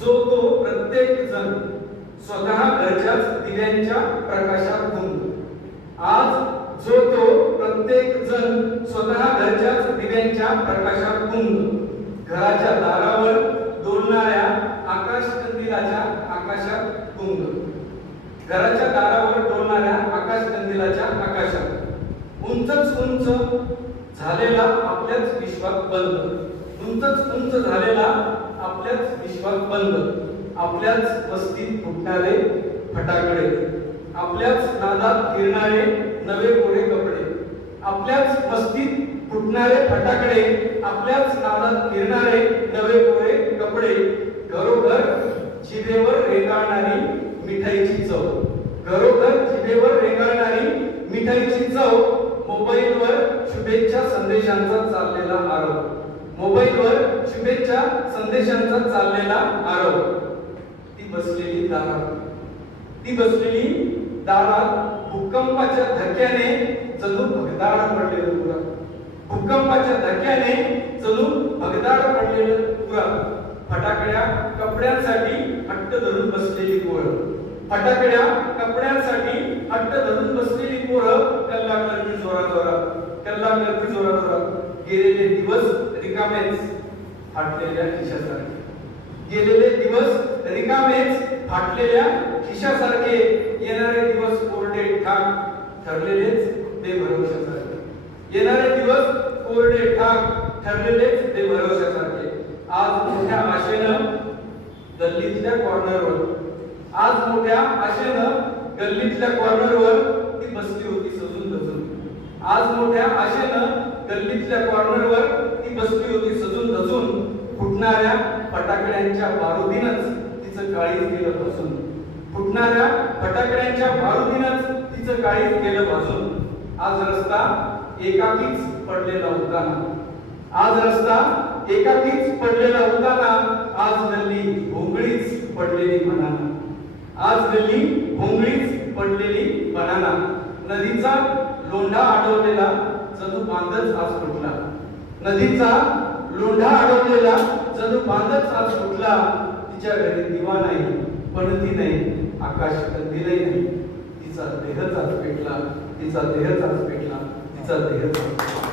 जो तो प्रत्येक जण स्वतः घरच्याच दिव्यांच्या प्रकाशात गुंग आज जो तो प्रत्येक जण स्वतः घरच्याच दिव्यांच्या प्रकाशात गुंग घराच्या दारावर डोलणाऱ्या आकाश कंदिलाच्या आकाशात गुंग घराच्या दारावर डोलणाऱ्या आकाश कंदिलाच्या आकाशात उंचच उंच झालेला आपल्याच विश्वात बंद. उंचच उंच झालेला आपल्याच विश्वात बंद आपल्याच वस्तीत फुटणारे फटाकडे आपल्याच नादात फिरणारे नवे कोरे कपडे आपल्याच वस्तीत फुटणारे फटाकडे आपल्याच नादात फिरणारे नवे कोरे कपडे घरोघर जिभेवर रेंगाळणारी मिठाईची चव घरोघर जिभेवर रेंगाळणारी मिठाईची चव मोबाईलवर शुभेच्छा संदेशांचा चाललेला आरोप. मोबाईलवर शुभेच्छा संदेशांचा चाललेला आरोप. ती बसलेली दारात. ती बसलेली दारात भूकंपाच्या धक्क्याने जणू भगदाड पडलेलं पुरा भूकंपाच्या धक्क्याने जणू भगदाड पडलेलं पुरा फटाकड्या कपड्यांसाठी हट्ट धरून बसलेली गोळ फटाकड्या कपड्यांसाठी गेलेले दिवस रिकामेच फाटलेल्या खिशासारखे. गेलेले दिवस रिकामेच फाटलेल्या खिशासारखे येणारे दिवस कोरडे ठाक ठरलेलेच बेभरवशासारखे. येणारे दिवस कोरडे ठाक ठरलेलेच बेभरवशासारखे. आज मोठ्या आशेनं गल्लीतल्या कॉर्नरवर आज मोठ्या आशेनं गल्लीतल्या कॉर्नरवर ती बसली होती सजून धजून आज मोठ्या आशेनं गल्लीतल्या कॉर्नरवर ती बसली होती सजून धजून. फुटणाऱ्या फटाकड्यांच्या बारुदीनच तिचं काळीज गेलं भाजून. फुटणाऱ्या फटाकड्यांच्या बारुदीनच तिचं काळीज गेलं भाजून. आज रस्ता एकाकीच पडलेला होता आज रस्ता एकाकीच पडलेला होताना आज गल्ली भोंगळीच पडलेली मनाना. आज गल्ली भोंगळीच पडलेली बनाना नदीचा लोंढा आठवलेला जणू बांधच आज फुटला. नदीचा लोंढा अडवलेला जणू बांधच आज फुटला. तिच्या घरी दिवा नाही पणती नाही आकाश कंदीलही नाही. तिचा देहच आज पेटला तिचा देहच आज पेटला तिचा देहच आज पेटला.